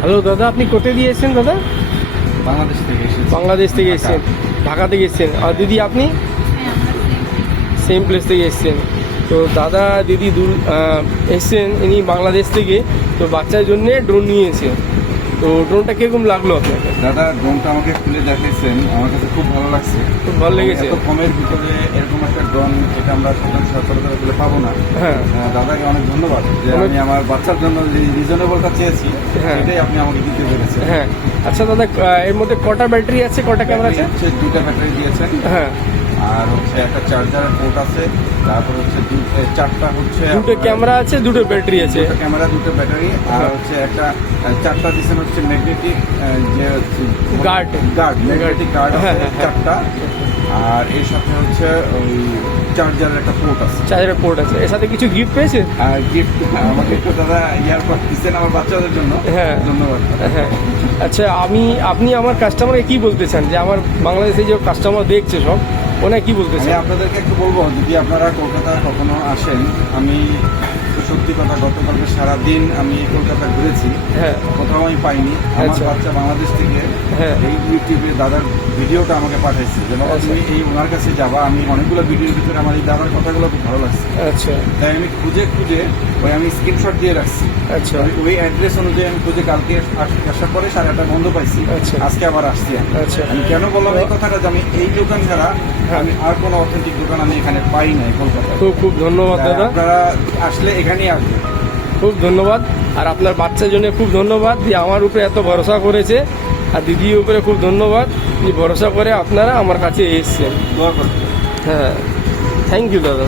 Hello দাদা, আপনি কোথায় দিয়ে এসেছেন দাদা? বাংলাদেশ থেকে এসেছি। বাংলাদেশ থেকে এসেছেন, ঢাকা থেকে এসেছেন। আর দিদি আপনি? সেম প্লেস থেকে এসেছেন। তো দাদা দিদি এসছেন, ইনি বাংলাদেশ থেকে। তো বাচ্চার জন্যে ড্রোন নিয়েছে। তো ড্রোনটা কীরকম লাগলো আপনাকে? দাদা ড্রোনটা আমাকে খুলে দেখিয়েছেন, আমার কাছে খুব ভালো লাগছে। খুব ভালো লেগেছে। এত কমের ভিতরে এরকম একটা ড্রোন, এটা আমরা সাধারণ সচরাচর বলে পাবো না। হ্যাঁ, দাদাকে অনেক ধন্যবাদ যে আমি আমার বাচ্চার জন্য যে রিজনেবলটা চেয়েছি সেটাই আপনি আমাকে দিতে পেরেছেন। হ্যাঁ। আচ্ছা দাদা, এর মধ্যে কটা ব্যাটারি আছে, কটা ক্যামেরা আছে? হচ্ছে দুটো ব্যাটারি দিয়েছেন, হ্যাঁ, আর হচ্ছে একটা চার্জারের পোর্ট আছে, তারপর হচ্ছে চারটা হচ্ছে দুটো ক্যামেরা আছে, দুটো ব্যাটারি আছে। দুটো ক্যামেরা, দুটো ব্যাটারি, আর হচ্ছে একটা চারটা দিচ্ছেন হচ্ছে ম্যাগনেটিক যে গার্ড। ম্যাগনেটিক গার্ড আছে হ্যাঁ, হ্যাঁ, হ্যাঁ। চারটা, আর এর সাথে হচ্ছে ওই চার্জারের একটা পোর্ট আছে। চার্জারের পোর্ট আছে। এর সাথে কিছু গিফট পেয়েছে? আর গিফট আমাকে একটু দাদা ইয়ারপড দিচ্ছেন আমার বাচ্চাদের জন্য। হ্যাঁ, ধন্যবাদ। হ্যাঁ। আচ্ছা, আপনি আমার কাস্টমারকে কি বলতে চান, যে আমার বাংলাদেশে যে কাস্টমার দেখছে সব, ওনাকে কি বলতে আমি চান? আপনাদেরকে একটু বলবো, যদি আপনারা কলকাতা কখনো আসেন, আমি সত্যি কথা গতকালকে সারাদিন আমি কলকাতা ঘুরেছি, হ্যাঁ, কোথাও আমি পাইনি। আমার আচ্ছা। বাচ্চা বাংলাদেশ থেকে হ্যাঁ, এই ইউটিউবে দাদার ভিডিওটা আমাকে পাঠাইছে যে বাবা আচ্ছা। তুমি এই ওনার কাছে যাবা। আমি অনেকগুলো ভিডিওর ভিতরে আমার এই দাদার কথাগুলো খুব ভালো লাগছে, আচ্ছা, তাই আমি খুঁজে ওই আমি স্ক্রিনশট দিয়ে রাখছি। আচ্ছা, ওই অ্যাড্রেস অনুযায়ী আমি খুঁজে কালকে আসার পরে 8:30 বন্ধ পাইছি, আচ্ছা। আজকে আবার আসছি আমি। আচ্ছা। আমি কেন বললাম এই কথাটা, যে আমি এই দোকান ছাড়া আমি আর কোনো অথেন্টিক দোকান আমি এখানে পাই নাই কলকাতায়। খুব খুব ধন্যবাদ দাদা, আপনারা আসলে এখানেই আসবেন। খুব ধন্যবাদ। আর আপনার বাচ্চার জন্য খুব ধন্যবাদ যে আমার উপরে এত ভরসা করেছে। আর দিদির উপরে খুব ধন্যবাদ যে ভরসা করে আপনারা আমার কাছে এসেছেন। দোয়া করবেন। হ্যাঁ, থ্যাংক ইউ দাদা।